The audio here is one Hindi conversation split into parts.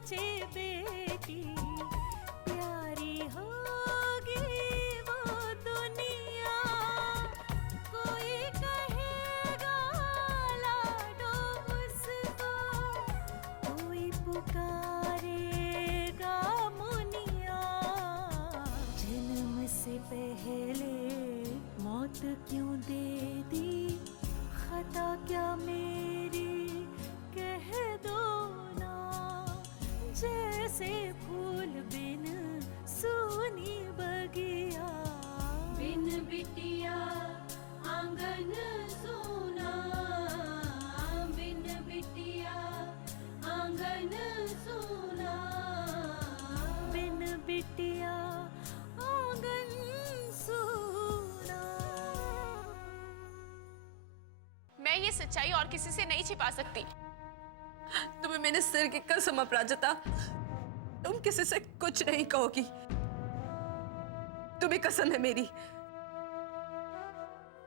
सोचे बेटी प्यारी होगी वो दुनिया, कोई कहेगा लाडो उसको, कोई पुकारेगा मुनिया। जन्म से पहले मौत क्यों दे दी, खता क्या मेरी कह दो ना। जैसे फूल बिन सूनी बगिया, बिन बिटिया आंगन सूना, बिन बिटिया आंगन सूना, बिन बिटिया आंगन सूना। मैं ये सच्चाई और किसी से नहीं छिपा सकती। तुम्हें मैंने सिर की कसम अपराजिता, तुम किसी से कुछ नहीं कहोगी। तुम्हें कसम है मेरी,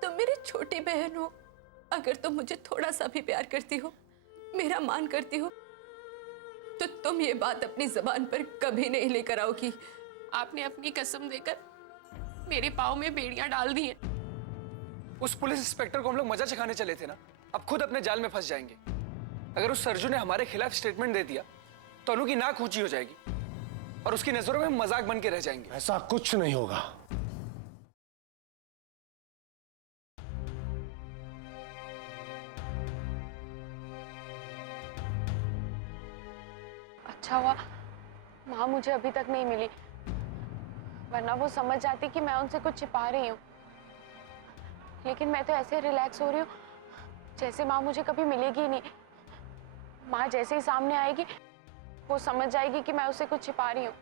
तुम मेरी छोटी बहन हो। अगर तुम मुझे थोड़ा सा भी प्यार करती हो, मेरा मान करती हो, तो तुम ये बात अपनी जबान पर कभी नहीं लेकर आओगी। आपने अपनी कसम देकर मेरे पाँव में बेड़ियां डाल दी हैं। उस पुलिस इंस्पेक्टर को हम लोग मजा चखाने चले थे ना, अब खुद अपने जाल में फंस जाएंगे। अगर उस सरजू ने हमारे खिलाफ स्टेटमेंट दे दिया तो अनु की नाक ऊंची हो जाएगी और उसकी नजरों में मजाक बन के रह जाएंगे। ऐसा कुछ नहीं होगा। अच्छा हुआ माँ मुझे अभी तक नहीं मिली, वरना वो समझ जाती कि मैं उनसे कुछ छिपा रही हूँ। लेकिन मैं तो ऐसे रिलैक्स हो रही हूँ जैसे माँ मुझे कभी मिलेगी ही नहीं। माँ जैसे ही सामने आएगी वो समझ जाएगी कि मैं उसे कुछ छिपा रही हूँ।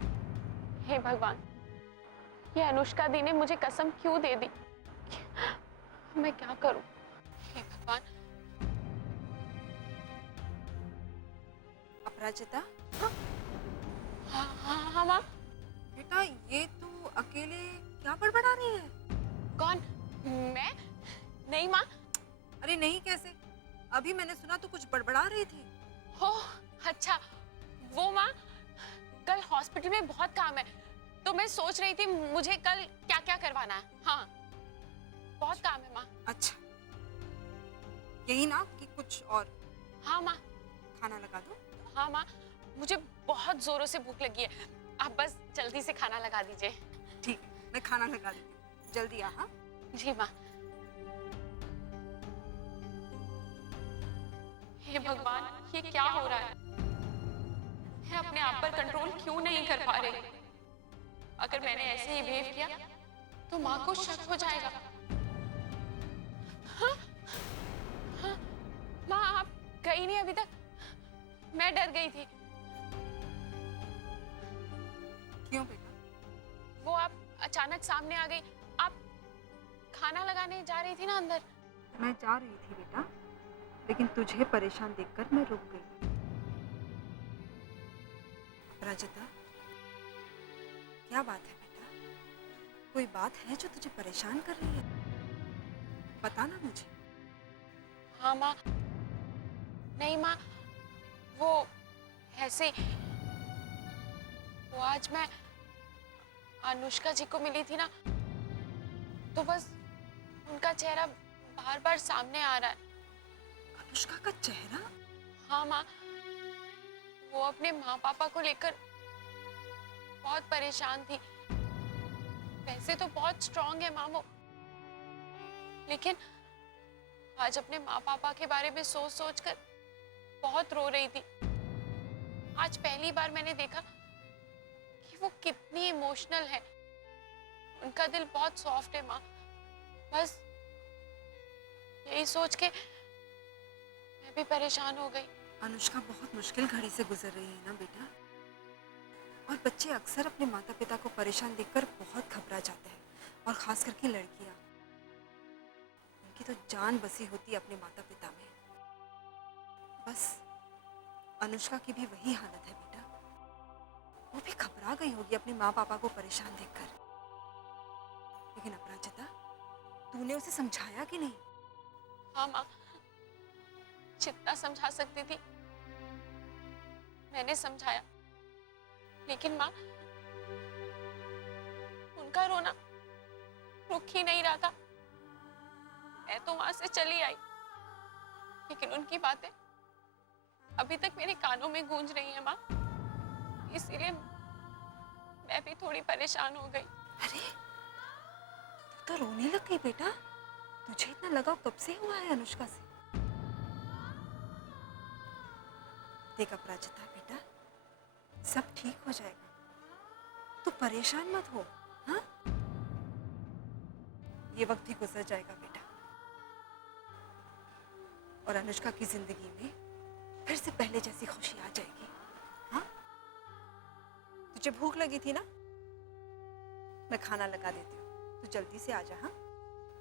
हे भगवान, ये अनुष्का दी ने मुझे कसम क्यों दे दी? मैं क्या करूँ? हे भगवान। अपराजिता, हाँ माँ। बेटा ये तू अकेले क्या बड़बड़ा रही है? कौन? मैं? नहीं माँ। अरे नहीं कैसे? अभी मैंने सुना तू कुछ बड़बड़ा रही थी। हो अच्छा, वो माँ कल हॉस्पिटल में बहुत काम है, तो मैं सोच रही थी मुझे कल क्या क्या करवाना है। हाँ बहुत काम है माँ। अच्छा यही ना कि कुछ और? हाँ माँ। खाना लगा दो? हाँ माँ, मुझे बहुत जोरों से भूख लगी है, आप बस जल्दी से खाना लगा दीजिए। ठीक है, मैं खाना लगा देती हूँ, जल्दी आ। हाँ जी माँ। हे भगवान, ये क्या हो रहा है? मैं अपने आप पर कंट्रोल क्यों नहीं कर पा रही? अगर मैंने ऐसे ही बिहेव किया तो माँ को शक हो जाएगा। हाँ? हाँ? माँ आप गई नहीं अभी तक? मैं डर गई थी। क्यों बेटा? वो आप अचानक सामने आ गई। आप खाना लगाने जा रही थी ना अंदर। मैं जा रही थी बेटा, लेकिन तुझे परेशान देखकर मैं रुक गई। अपराजिता, क्या बात है बेटा? कोई बात है जो तुझे परेशान कर रही है? बता ना मुझे। हाँ माँ। नहीं माँ, वो ऐसे वो आज मैं अनुष्का जी को मिली थी ना, तो बस उनका चेहरा बार बार सामने आ रहा है। अनुष्का का चेहरा? हाँ माँ, वो अपने माँ पापा को लेकर बहुत परेशान थी। वैसे तो बहुत स्ट्रांग है माँ वो, लेकिन आज अपने माँ पापा के बारे में सोच सोच कर बहुत रो रही थी। आज पहली बार मैंने देखा कि वो कितनी इमोशनल है। उनका दिल बहुत सॉफ्ट है माँ। बस यही सोच के मैं भी परेशान हो गई। अनुष्का बहुत मुश्किल घड़ी से गुजर रही है ना बेटा, और बच्चे अक्सर अपने माता पिता को परेशान देखकर बहुत घबरा जाते हैं, और खास करके लड़कियां। उनकी तो जान बसी होती है अपने माता पिता में। बस अनुष्का की भी वही हालत है बेटा, वो भी घबरा गई होगी अपने माँ पापा को परेशान देखकर। लेकिन अपराजिता, तूने उसे समझाया कि नहीं? हाँ माँ, जितना समझा सकती थी मैंने समझाया। लेकिन माँ, उनका रोना रुक ही नहीं रहा था। मैं तो वहां से चली आई, लेकिन उनकी बातें अभी तक मेरे कानों में गूंज रही हैं माँ। इसीलिए मैं भी थोड़ी परेशान हो गई। अरे तू तो रोने लग गई बेटा। तुझे इतना लगाव कब से हुआ है अनुष्का से? देख अपराजिता बेटा, सब ठीक हो जाएगा, तू परेशान मत हो। हाँ, ये वक्त भी गुजर जाएगा बेटा, और अनुष्का की जिंदगी में फिर से पहले जैसी खुशी आ जाएगी। हाँ, तुझे भूख लगी थी ना, मैं खाना लगा देती हूँ, तू जल्दी से आ जा। हाँ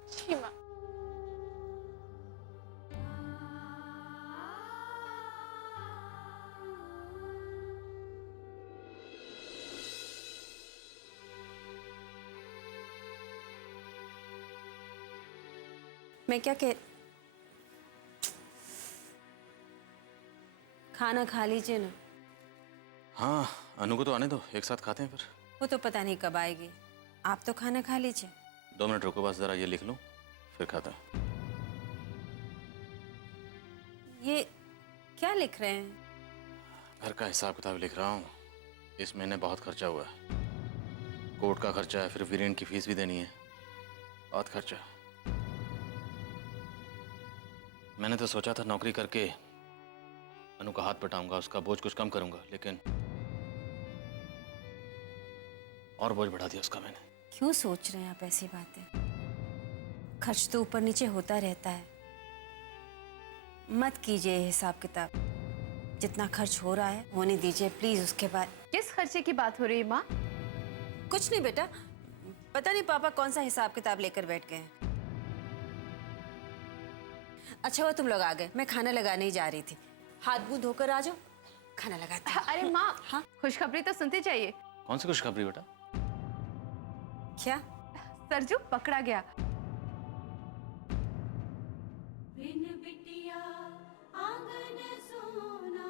जी माँ। मैं क्या कह, खाना खा लीजिए ना। हाँ, अनु को तो आने दो, एक साथ खाते हैं फिर। वो तो पता नहीं कब आएगी, आप तो खाना खा लीजिए। 2 मिनट रुको, बस जरा ये लिख लूं, फिर खाता हूं। ये क्या लिख रहे हैं? घर का हिसाब किताब लिख रहा हूँ। इस महीने बहुत खर्चा हुआ है, कोर्ट का खर्चा है, फिर वीरेन की फीस भी देनी है, बहुत खर्चा। मैंने तो सोचा था नौकरी करके अनु का हाथ पटाऊंगा, उसका बोझ कुछ कम करूंगा, लेकिन और बोझ बढ़ा दिया उसका मैंने। क्यों सोच रहे हैं आप ऐसी बातें? खर्च तो ऊपर नीचे होता रहता है, मत कीजिए हिसाब किताब। जितना खर्च हो रहा है होने दीजिए प्लीज। उसके बाद किस खर्चे की बात हो रही है माँ? कुछ नहीं बेटा, पता नहीं पापा कौन सा हिसाब किताब लेकर बैठ गए हैं। अच्छा हुआ तुम लोग आ गए, मैं खाना लगाने ही जा रही थी। हाथ मुंह धोकर आ जाओ, खाना लगाते हैं। अरे माँ, हाँ? खुशखबरी तो सुनते चाहिए। कौन सी खुशखबरी बेटा? क्या? सरजू पकड़ा गया। बिन बिटिया आंगन सोना।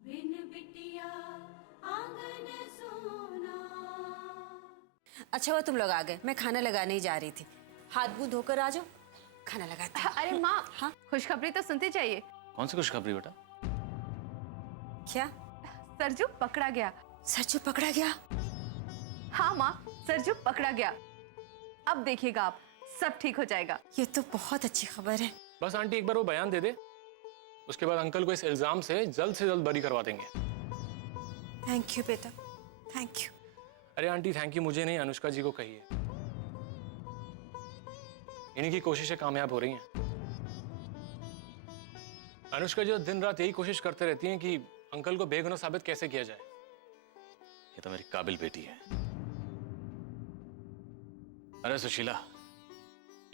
बिन बिटिया आंगन सोना। अच्छा हुआ तुम लोग आ गए, मैं खाना लगाने ही जा रही थी। हाथ मुंह धोकर आ जाओ, खाना लगाते हैं। अरे माँ, हाँ? खुशखबरी तो सुनते चाहिए। कौन सी खुशखबरी बेटा? क्या? सरजू पकड़ा गया। सच्चू पकड़ा गया? हाँ माँ, सरजू पकड़ा गया। अब देखिएगा आप, सब ठीक हो जाएगा। ये तो बहुत अच्छी खबर है। बस आंटी एक बार वो बयान दे दे, उसके बाद अंकल को इस इल्जाम से जल्द बरी करवा देंगे। थैंक यू बेटा, थैंक यू। अरे आंटी थैंक यू मुझे नहीं, अनुष्का जी को कहिए। इन्हीं की कोशिशें कामयाब हो रही हैं। अनुष्का जी दिन रात यही कोशिश करते रहती हैं कि अंकल को बेगुनाह साबित कैसे किया जाए। ये तो मेरी काबिल बेटी है। अरे सुशीला,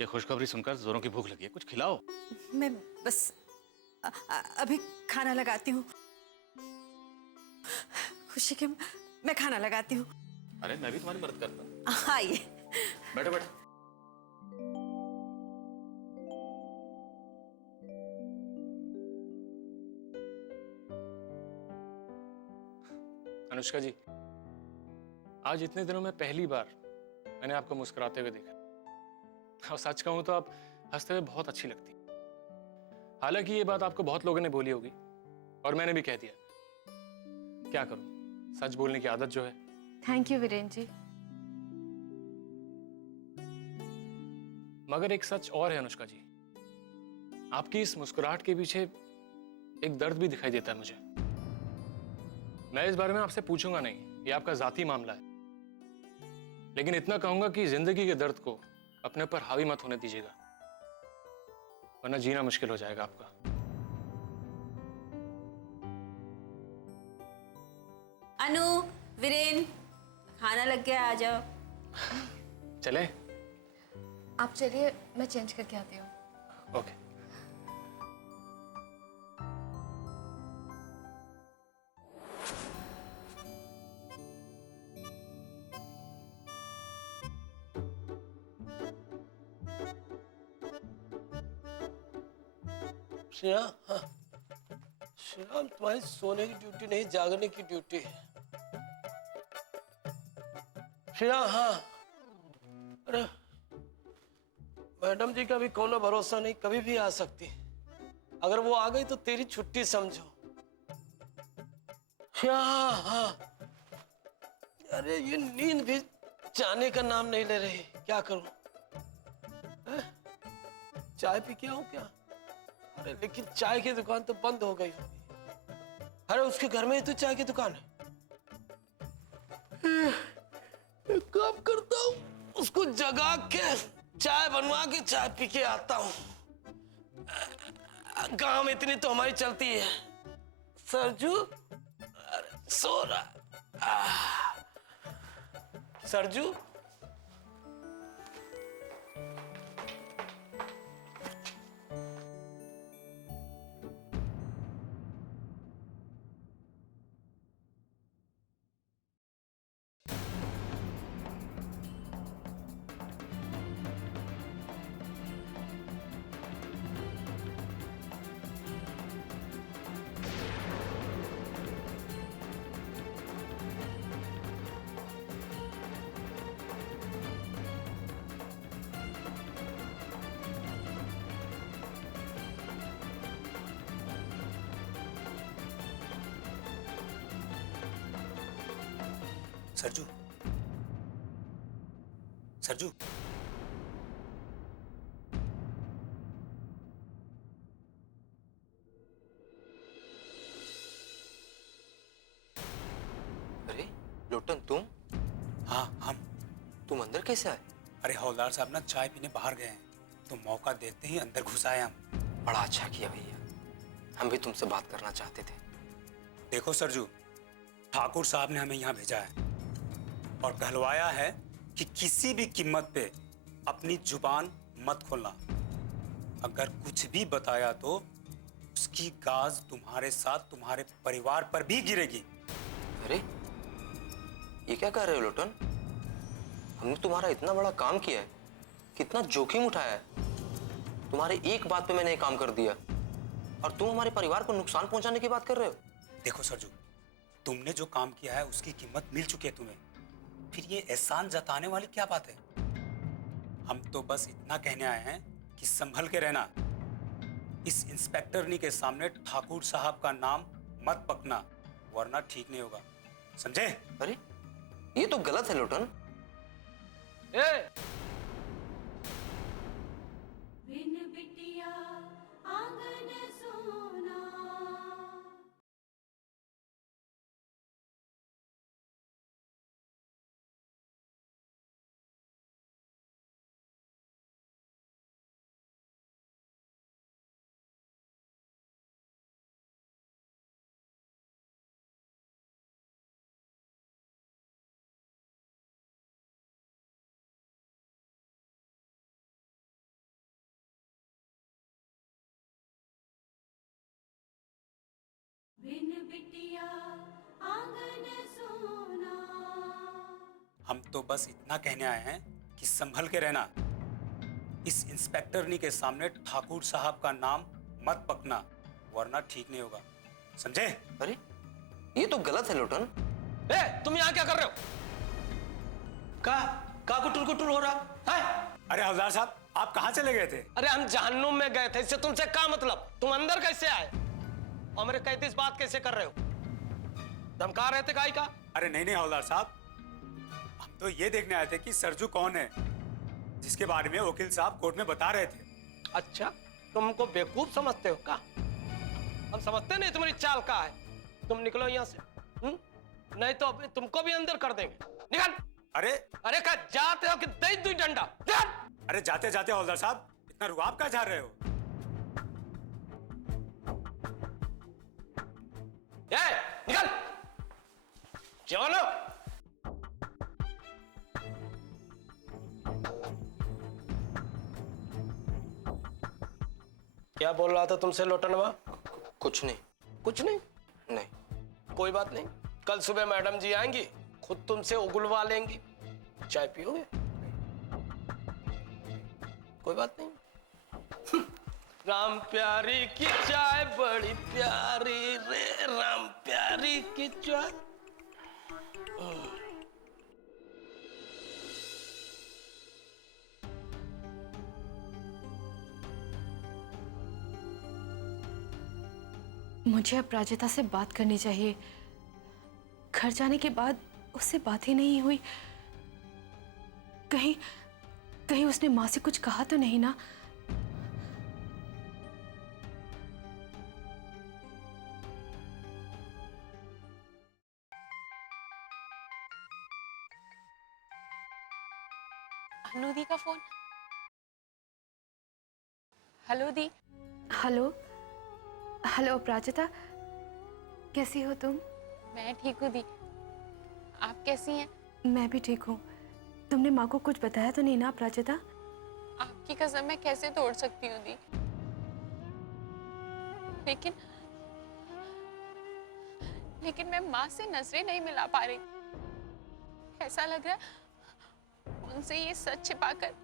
ये खुशखबरी सुनकर जोरों की भूख लगी है, कुछ खिलाओ। मैं बस अभी खाना लगाती हूँ। खुशी के मैं खाना लगाती हूँ। अरे मैं भी तुम्हारी मदद करता हूँ। आइए। बैठो बैठो। अनुष्का जी, आज इतने दिनों में पहली बार मैंने आपको मुस्कुराते हुए देखा, और सच कहूं तो आप हंसते हुए बहुत अच्छी लगती। हालांकि ये बात आपको बहुत लोगों ने बोली होगी और मैंने भी कह दिया। क्या करूं, सच बोलने की आदत जो है। थैंक यू वीरेन जी। मगर एक सच और है अनुष्का जी, आपकी इस मुस्कुराहट के पीछे एक दर्द भी दिखाई देता है मुझे। मैं इस बारे में आपसे पूछूंगा नहीं, ये आपका जाती मामला है, लेकिन इतना कहूंगा कि जिंदगी के दर्द को अपने ऊपर हावी मत होने दीजिएगा, वरना जीना मुश्किल हो जाएगा आपका। अनु, वीरेन, खाना लग गया, आ जाओ। चले? आप चलिए, मैं चेंज करके आती हूँ। ओके। श्रेया, हाँ श्रेया, तुम्हारी सोने की ड्यूटी नहीं, जागने की ड्यूटी है। श्रेया, हाँ अरे मैडम जी का भी कोनो भरोसा नहीं, कभी भी आ सकती। अगर वो आ गई तो तेरी छुट्टी समझो। श्रेया, हाँ अरे ये नींद भी जाने का नाम नहीं ले रही, क्या करूं? चाय पी के आऊं क्या? अरे लेकिन चाय की दुकान तो बंद हो गई होगी। अरे उसके घर में ही तो चाय की दुकान है। एक काम करता हूँ, उसको जगा के चाय बनवा के चाय पी के आता हूँ। गांव में इतनी तो हमारी चलती है। सरजू, अरे सो रहा। सरजू, सरजू, सरजू, अरे लोटन, तुम? हाँ हम। तुम अंदर कैसे आए? अरे हवलदार साहब ना चाय पीने बाहर गए हैं, तो मौका देखते ही अंदर घुस आए हम। बड़ा अच्छा किया भैया, हम भी तुमसे बात करना चाहते थे। देखो सरजू, ठाकुर साहब ने हमें यहाँ भेजा है और कहलवाया है कि किसी भी कीमत पे अपनी जुबान मत खोलना। अगर कुछ भी बताया तो उसकी गाज तुम्हारे साथ तुम्हारे परिवार पर भी गिरेगी। अरे ये क्या कर रहे हो लोटन? हमने तुम्हारा इतना बड़ा काम किया है, कितना जोखिम उठाया है। तुम्हारे एक बात पे मैंने ये काम कर दिया और तुम हमारे परिवार को नुकसान पहुंचाने की बात कर रहे हो। देखो सरजू, तुमने जो काम किया है उसकी कीमत मिल चुकी है तुम्हें, फिर ये एहसान जताने वाली क्या बात है? हम तो बस इतना कहने आए हैं कि संभल के रहना। इस इंस्पेक्टरनी के सामने ठाकुर साहब का नाम मत पकना, वरना ठीक नहीं होगा, समझे? अरे ये तो गलत है लोटन। बिन बिटिया आंगन सोना। बिन बिटिया आंगन सोना। हम तो बस इतना कहने आए हैं कि संभल के रहना। इस इंस्पेक्टरनी के सामने ठाकुर साहब का नाम मत पकना, वरना ठीक नहीं होगा, समझे? अरे ये तो गलत है लोटन। तुम यहाँ क्या कर रहे हो? का कुटुल कुटुल हो रहा है? अरे हवलदार साहब, आप कहाँ चले गए थे? अरे हम जहन्नुम में गए थे, इससे तुमसे क्या मतलब? तुम अंदर कैसे आए और मेरे कहते इस बात कैसे कर रहे हो? धमका रहे थे गाय का? अरे नहीं नहीं हवलदार साहब, हम तो ये देखने आए थे कि सरजू कौन है, जिसके बारे में वकील साहब कोर्ट में बता रहे थे। अच्छा, तुम हमको बेवकूफ समझते हो क्या? हम समझते नहीं तुम्हारी चाल का है। तुम निकलो यहाँ से, नहीं तो अभी तुमको भी अंदर कर देंगे। निकल। अरे क्या जाते हो कि दे दू डंडा? अरे जाते जाते हवलदार साहब इतना रुआब क्या झाड़ रहे हो? निकल। चलो। क्या बोल रहा था तुमसे लोटनवा? कुछ नहीं। कुछ नहीं? नहीं। कोई बात नहीं, कल सुबह मैडम जी आएंगी, खुद तुमसे उगलवा लेंगी। चाय पियोगे? कोई बात नहीं। राम प्यारी की चाय बड़ी प्यारी रे, राम प्यारी की चाय। मुझे अपराजिता से बात करनी चाहिए। घर जाने के बाद उससे बात ही नहीं हुई। कहीं कहीं उसने माँ से कुछ कहा तो नहीं ना? अनु दी का फोन। हेलो दी। हेलो हेलो अपराजिता, कैसी हो तुम? मैं ठीक हूँ दी, आप कैसी हैं? मैं भी ठीक हूँ। तुमने माँ को कुछ बताया तो नहीं ना अपराजिता? आपकी कसम मैं कैसे तोड़ सकती हूँ दी, लेकिन लेकिन मैं माँ से नजरें नहीं मिला पा रही। ऐसा लग रहा है उनसे ये सच छिपाकर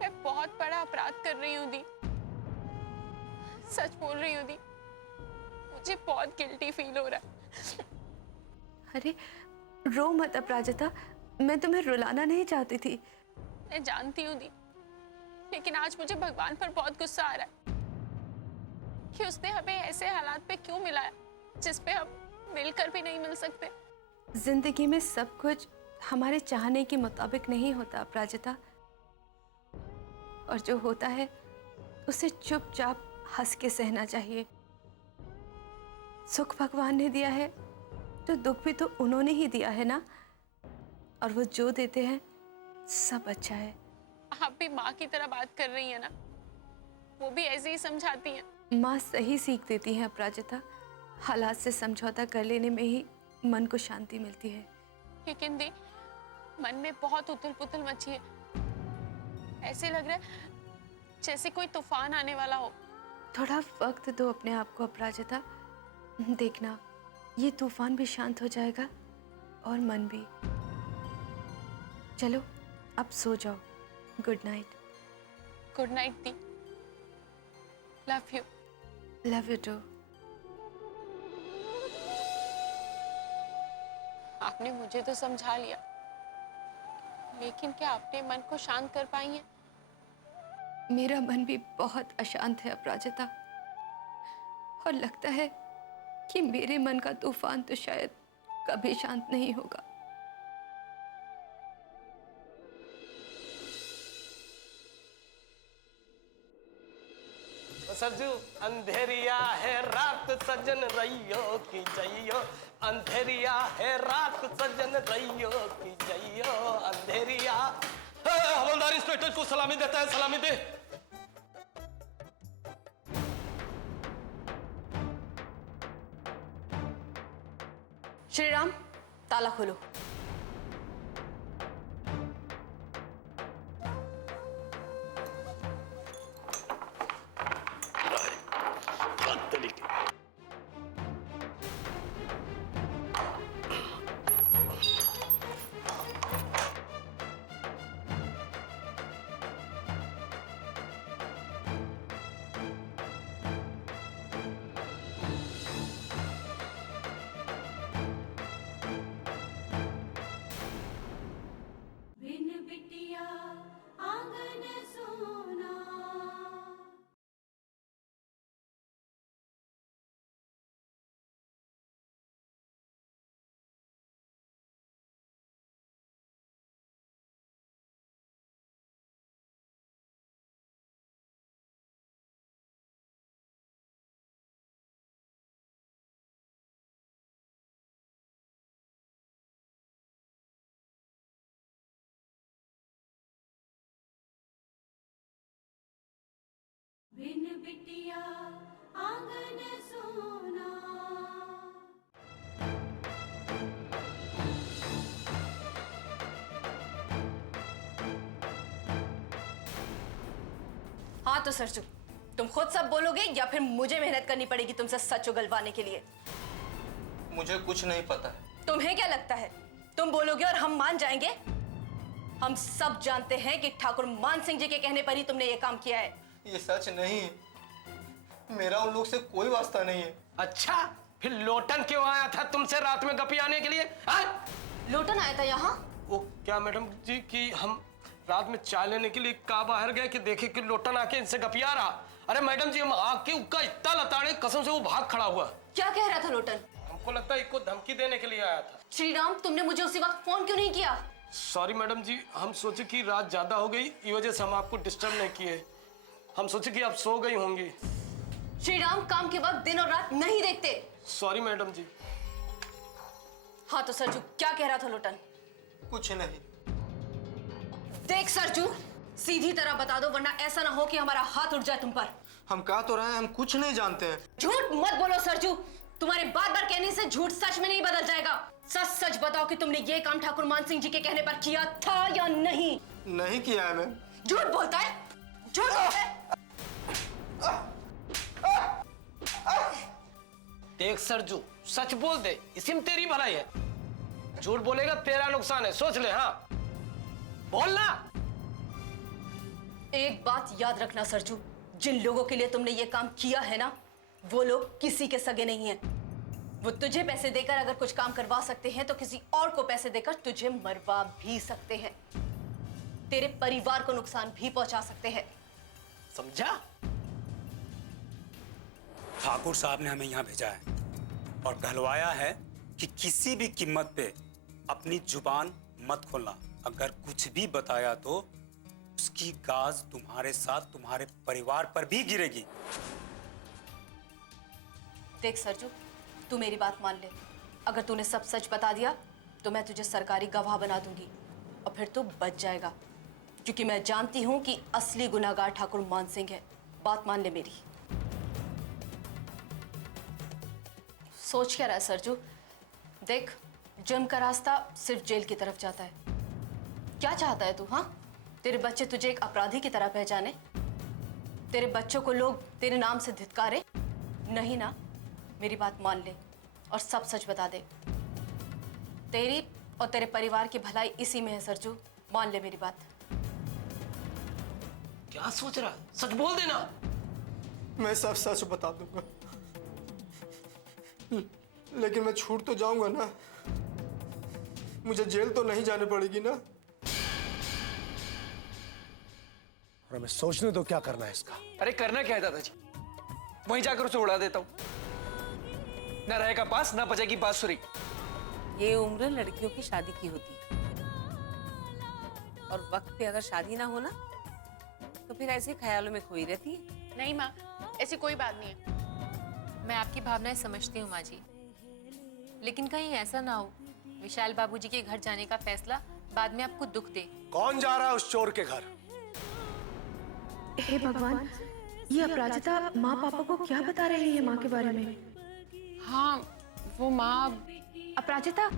मैं बहुत बड़ा अपराध कर रही हूँ दी। सच बोल रही हूँ दी, मुझे बहुत गिल्टी फील हो रहा है। अरे रो मत अपराजिता, मैं तुम्हें रुलाना नहीं चाहती थी। मैं जानती हूँ दी, लेकिन आज मुझे भगवान पर बहुत गुस्सा आ रहा है कि उसने हमें ऐसे हालात पे क्यों मिलाया जिस पे हम मिलकर भी नहीं मिल सकते। जिंदगी में सब कुछ हमारे चाहने के मुताबिक नहीं होता अपराजिता, और जो होता है उसे चुपचाप हंस के सहना चाहिए। सुख भगवान ने दिया है तो दुख भी तो उन्होंने ही दिया है ना, और वो जो देते हैं सब अच्छा है। आप भी माँ की तरह बात कर रही हैं ना, वो भी ऐसे ही समझाती हैं। माँ सही सीख देती हैं अपराजिता, हालात से समझौता कर लेने में ही मन को शांति मिलती है। लेकिन दी, मन में बहुत उथल पुथल मची है। ऐसे लग रहा है जैसे कोई तूफान आने वाला हो। थोड़ा वक्त दो अपने आप को अपराजिता, देखना ये तूफान भी शांत हो जाएगा और मन भी। चलो अब सो जाओ। Good night. गुड नाइट दी, love you. Love you too. आपने मुझे तो समझा लिया, लेकिन क्या अपने मन को शांत कर पाई हैं? मेरा मन भी बहुत अशांत है अपराजिता, और लगता है कि मेरे मन का तूफान तो शायद कभी शांत नहीं होगा। सरजू अंधेरिया है रात सजन रहियो की जइयो, अंधेरिया है रात सजन रहियो की जइयो, अंधेरिया। हवलदार इंस्पेक्टर को सलामी देता है, सलामी दे। श्रीराम, ताला खोलो। बिन बिटिया आंगन सोना। बिन बिटिया आंगन सोना। हाँ तो सरजू, तुम खुद सब बोलोगे या फिर मुझे मेहनत करनी पड़ेगी तुमसे सच उगलवाने के लिए? मुझे कुछ नहीं पता है। तुम्हें क्या लगता है तुम बोलोगे और हम मान जाएंगे? हम सब जानते हैं कि ठाकुर मान सिंह जी के कहने पर ही तुमने ये काम किया है। ये सच नहीं है, मेरा उन लोग से कोई वास्ता नहीं है। अच्छा, फिर लोटन क्यों आया था तुमसे रात में गपियाने के लिए? लोटन आया था यहाँ? वो क्या मैडम जी कि हम रात में चाय लेने के लिए कहा बाहर गए कि देखे कि लोटन आके इनसे गपिया रहा। अरे मैडम जी, हम आके उसका इतना लताड़े, कसम से वो भाग खड़ा हुआ। क्या कह रहा था लोटन? हमको लगता है इसको धमकी देने के लिए आया था। श्रीराम, तुमने मुझे उसी वक्त फोन क्यों नहीं किया? सॉरी मैडम जी, हम सोचे कि रात ज्यादा हो गई, इस वजह से हम आपको डिस्टर्ब नहीं किए। हम सोचे कि आप सो गई होंगी। श्रीराम, काम के वक्त दिन और रात नहीं देखते। सॉरी मैडम जी। हाँ तो सरजू, क्या कह रहा था लोटन? कुछ नहीं। देख सरजू, सीधी तरह बता दो वरना ऐसा ना हो कि हमारा हाथ उठ जाए तुम पर। हम कहा तो रहे हैं, हम कुछ नहीं जानते हैं। झूठ मत बोलो सरजू, तुम्हारे बार बार कहने से झूठ सच में नहीं बदल जाएगा। सच सच बताओ कि तुमने ये काम ठाकुर मान सिंह जी के कहने पर किया था या नहीं? नहीं किया है मैम। झूठ बोलता है, झूठ बोलता है। देख सरजू, सच बोल दे, इसी में तेरी भलाई है। झूठ बोलेगा तेरा नुकसान है, सोच ले। हाँ बोलना। एक बात याद रखना सरजू, जिन लोगों के लिए तुमने ये काम किया है ना, वो लोग किसी के सगे नहीं हैं। वो तुझे पैसे देकर अगर कुछ काम करवा सकते हैं तो किसी और को पैसे देकर तुझे मरवा भी सकते हैं। तेरे परिवार को नुकसान भी पहुंचा सकते हैं। समझा? ठाकुर साहब ने हमें यहाँ भेजा है और कहलवाया है कि किसी भी कीमत पे अपनी जुबान मत खोलना। अगर कुछ भी बताया तो उसकी गाज तुम्हारे साथ तुम्हारे परिवार पर भी गिरेगी। देख सरजू, तू मेरी बात मान ले। अगर तूने सब सच बता दिया तो मैं तुझे सरकारी गवाह बना दूंगी और फिर तू बच जाएगा, क्योंकि मैं जानती हूं कि असली गुनाहगार ठाकुर मान सिंह है। बात मान ले मेरी। सोच क्या रहा है सरजू? देख, जुर्म का रास्ता सिर्फ जेल की तरफ जाता है। क्या चाहता है तू? हाँ, तेरे बच्चे तुझे एक अपराधी की तरह पहचाने? तेरे बच्चों को लोग तेरे नाम से धिक्कारे? नहीं ना। मेरी बात मान ले और सब सच बता दे। तेरी और तेरे परिवार की भलाई इसी में है सरजू, मान ले मेरी बात। क्या सोच रहा है? सच बोल देना। मैं सब सच बता दूंगा, लेकिन मैं छूट तो जाऊंगा ना। मुझे जेल तो नहीं जाने पड़ेगी ना। और हमें सोचने दो क्या करना है इसका। अरे करना क्या है दादाजी, वहीं जाकर उसे उड़ा देता हूँ। ना रहेगा पास, ना बजेगी बांसुरी। ये उम्र लड़कियों की शादी की होती है, और वक्त पे अगर शादी ना हो ना तो फिर ऐसे ख्यालों में खोई रहती है। नहीं माँ, ऐसी कोई बात नहीं है। मैं आपकी भावनाएं समझती हूँ माँ जी, लेकिन कहीं ऐसा ना हो विशाल बाबूजी के घर जाने का फैसला बाद में आपको दुख दे। कौन जा रहा है उस चोर के घर? हे भगवान, ये अपराजिता माँ पापा को क्या बता रही है माँ के बारे में? हाँ, वो माँ। अपराजिता,